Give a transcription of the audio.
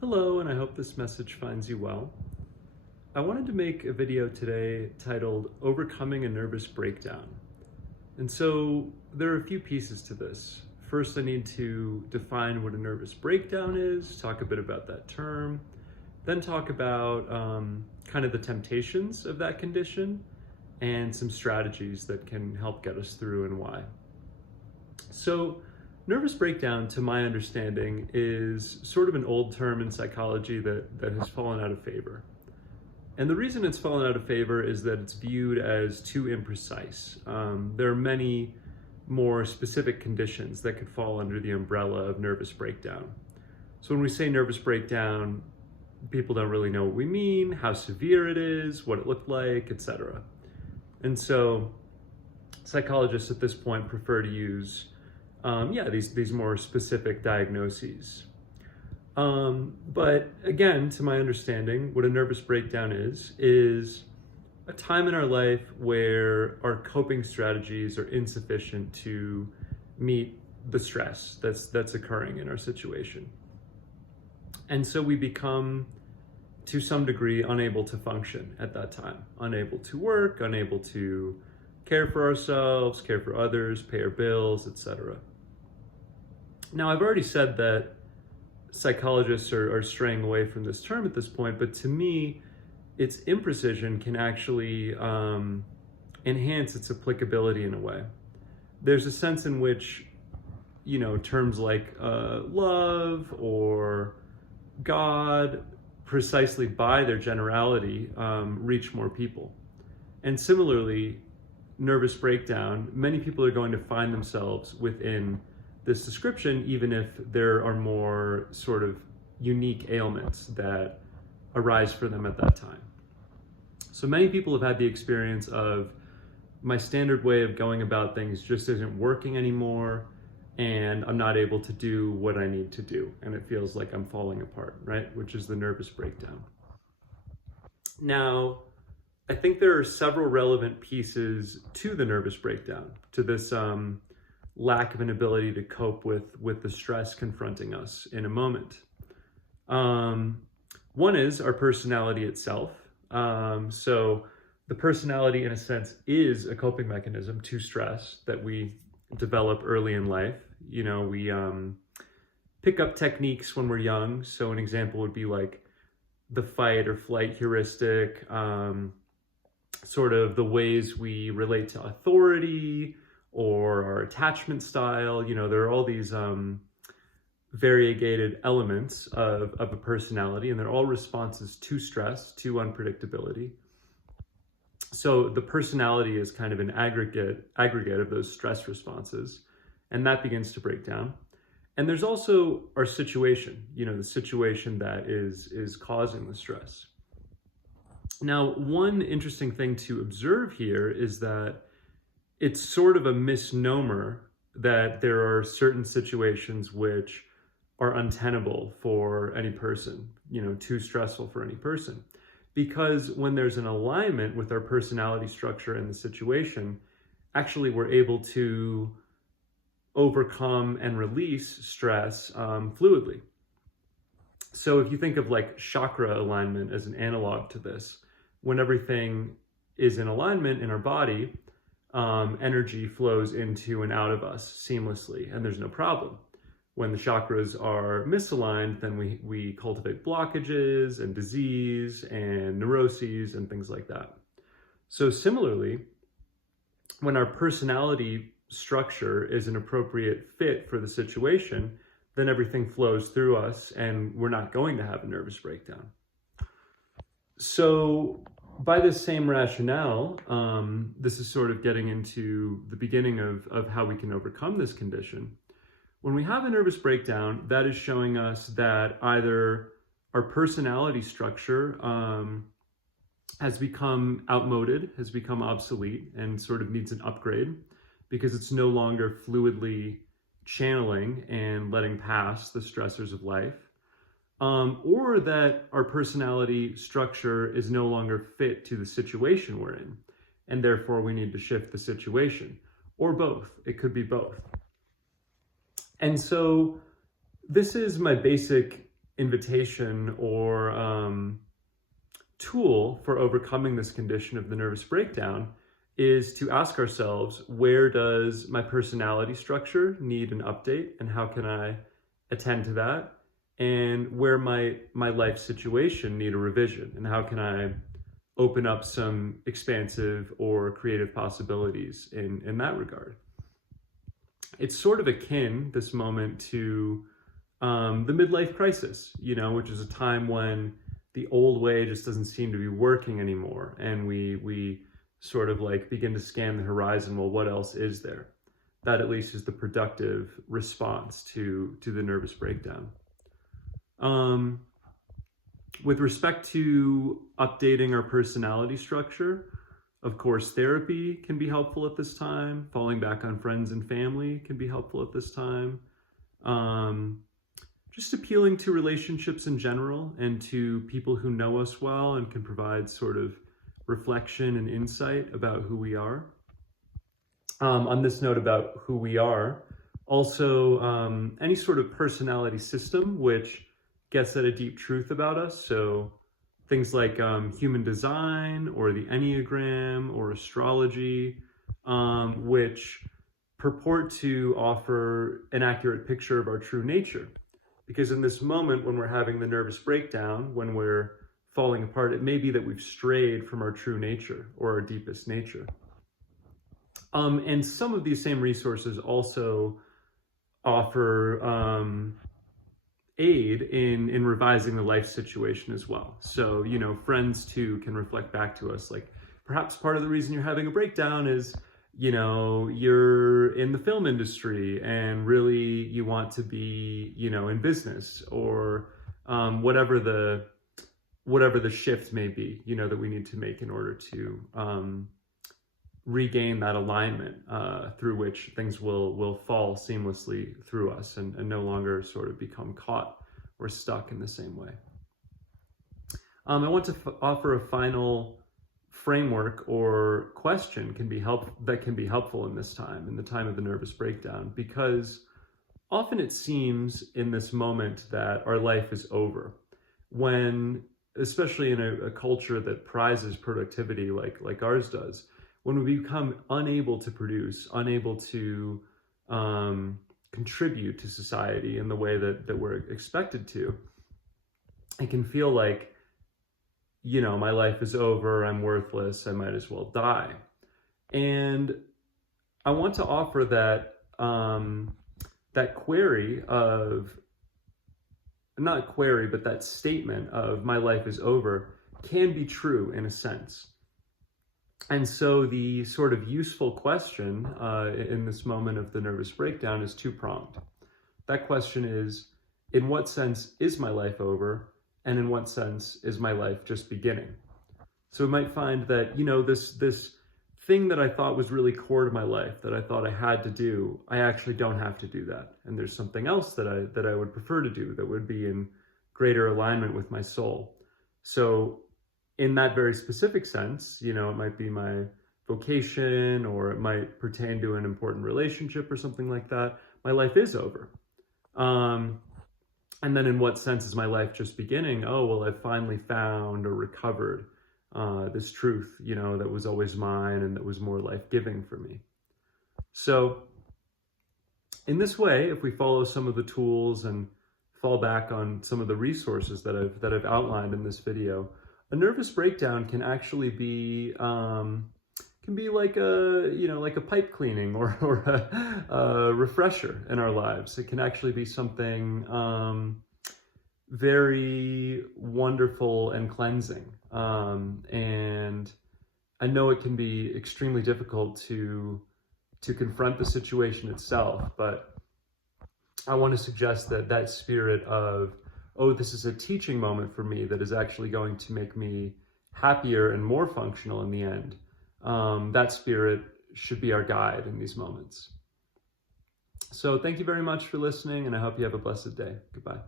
Hello, and I hope this message finds you well. I wanted to make a video today titled Overcoming a Nervous Breakdown. And so there are a few pieces to this. First, I need to define what a nervous breakdown is, talk a bit about that term, then talk about kind of the temptations of that condition and some strategies that can help get us through and why. So, nervous breakdown, to my understanding, is sort of an old term in psychology that has fallen out of favor. And the reason it's fallen out of favor is that it's viewed as too imprecise. There are many more specific conditions that could fall under the umbrella of nervous breakdown. So when we say nervous breakdown, people don't really know what we mean, how severe it is, what it looked like, etc. And so psychologists at this point prefer to use these more specific diagnoses. But again, to my understanding, what a nervous breakdown is a time in our life where our coping strategies are insufficient to meet the stress that's occurring in our situation. And so we become, to some degree, unable to function at that time, unable to work, unable to care for ourselves, care for others, pay our bills, etc. Now, I've already said that psychologists are straying away from this term at this point, but to me, its imprecision can actually enhance its applicability in a way. There's a sense in which, terms like love or God, precisely by their generality, reach more people. And similarly, nervous breakdown, many people are going to find themselves within this description, even if there are more sort of unique ailments that arise for them at that time. So many people have had the experience of, my standard way of going about things just isn't working anymore, and I'm not able to do what I need to do, and it feels like I'm falling apart, right? Which is the nervous breakdown. Now, I think there are several relevant pieces to the nervous breakdown, to this lack of an ability to cope with the stress confronting us in a moment. One is our personality itself. So the personality, in a sense, is a coping mechanism to stress that we develop early in life. We pick up techniques when we're young. So an example would be like the fight or flight heuristic, sort of the ways we relate to authority or our attachment style. There are all these variegated elements of a personality, and they're all responses to stress, to unpredictability. So the personality is kind of an aggregate of those stress responses, and that begins to break down. And there's also our situation, the situation that is causing the stress. Now, one interesting thing to observe here is that it's sort of a misnomer that there are certain situations which are untenable for any person, too stressful for any person. Because when there's an alignment with our personality structure and the situation, actually we're able to overcome and release stress fluidly. So if you think of like chakra alignment as an analog to this, when everything is in alignment in our body, energy flows into and out of us seamlessly, and there's no problem. When the chakras are misaligned, then we cultivate blockages and disease and neuroses and things like that. So similarly, when our personality structure is an appropriate fit for the situation, then everything flows through us and we're not going to have a nervous breakdown. So by this same rationale, this is sort of getting into the beginning of how we can overcome this condition. When we have a nervous breakdown, that is showing us that either our personality structure has become outmoded, has become obsolete, and sort of needs an upgrade because it's no longer fluidly channeling and letting pass the stressors of life, or that our personality structure is no longer fit to the situation we're in, and therefore we need to shift the situation, or both. It could be both. And so this is my basic invitation or tool for overcoming this condition of the nervous breakdown is to ask ourselves, where does my personality structure need an update, and how can I attend to that? And where might my life situation need a revision, and how can I open up some expansive or creative possibilities in that regard? It's sort of akin, this moment, to the midlife crisis, which is a time when the old way just doesn't seem to be working anymore, and we sort of like begin to scan the horizon. Well, what else is there? That at least is the productive response to the nervous breakdown. With respect to updating our personality structure, of course, therapy can be helpful at this time. Falling back on friends and family can be helpful at this time. Just appealing to relationships in general and to people who know us well and can provide sort of reflection and insight about who we are. On this note about who we are, also any sort of personality system which gets at a deep truth about us. So things like human design or the Enneagram or astrology, which purport to offer an accurate picture of our true nature. Because in this moment, when we're having the nervous breakdown, when we're falling apart, it may be that we've strayed from our true nature or our deepest nature. And some of these same resources also offer aid in revising the life situation as well. So, friends too can reflect back to us, like, perhaps part of the reason you're having a breakdown is, you're in the film industry and really you want to be, in business, or whatever the shift may be, that we need to make in order to regain that alignment through which things will fall seamlessly through us and no longer sort of become caught or stuck in the same way. I want to offer a final framework or question that can be helpful in this time, in the time of the nervous breakdown, because often it seems in this moment that our life is over, when, especially in a culture that prizes productivity like ours does, when we become unable to produce, unable to contribute to society in the way that we're expected to, it can feel like, my life is over, I'm worthless, I might as well die. And I want to offer that that statement of my life is over can be true in a sense. And so the sort of useful question in this moment of the nervous breakdown is two-pronged. That question is, in what sense is my life over? And in what sense is my life just beginning? So we might find that, this thing that I thought was really core to my life, that I thought I had to do, I actually don't have to do that. And there's something else that I would prefer to do that would be in greater alignment with my soul. So in that very specific sense, it might be my vocation, or it might pertain to an important relationship or something like that. My life is over. And then in what sense is my life just beginning? Oh, well, I've finally found or recovered this truth, that was always mine and that was more life-giving for me. So in this way, if we follow some of the tools and fall back on some of the resources that I've outlined in this video, a nervous breakdown can actually be like a pipe cleaning or a refresher in our lives. It can actually be something very wonderful and cleansing. And I know it can be extremely difficult to confront the situation itself, but I want to suggest that spirit of, oh, this is a teaching moment for me that is actually going to make me happier and more functional in the end. That spirit should be our guide in these moments. So thank you very much for listening, and I hope you have a blessed day. Goodbye.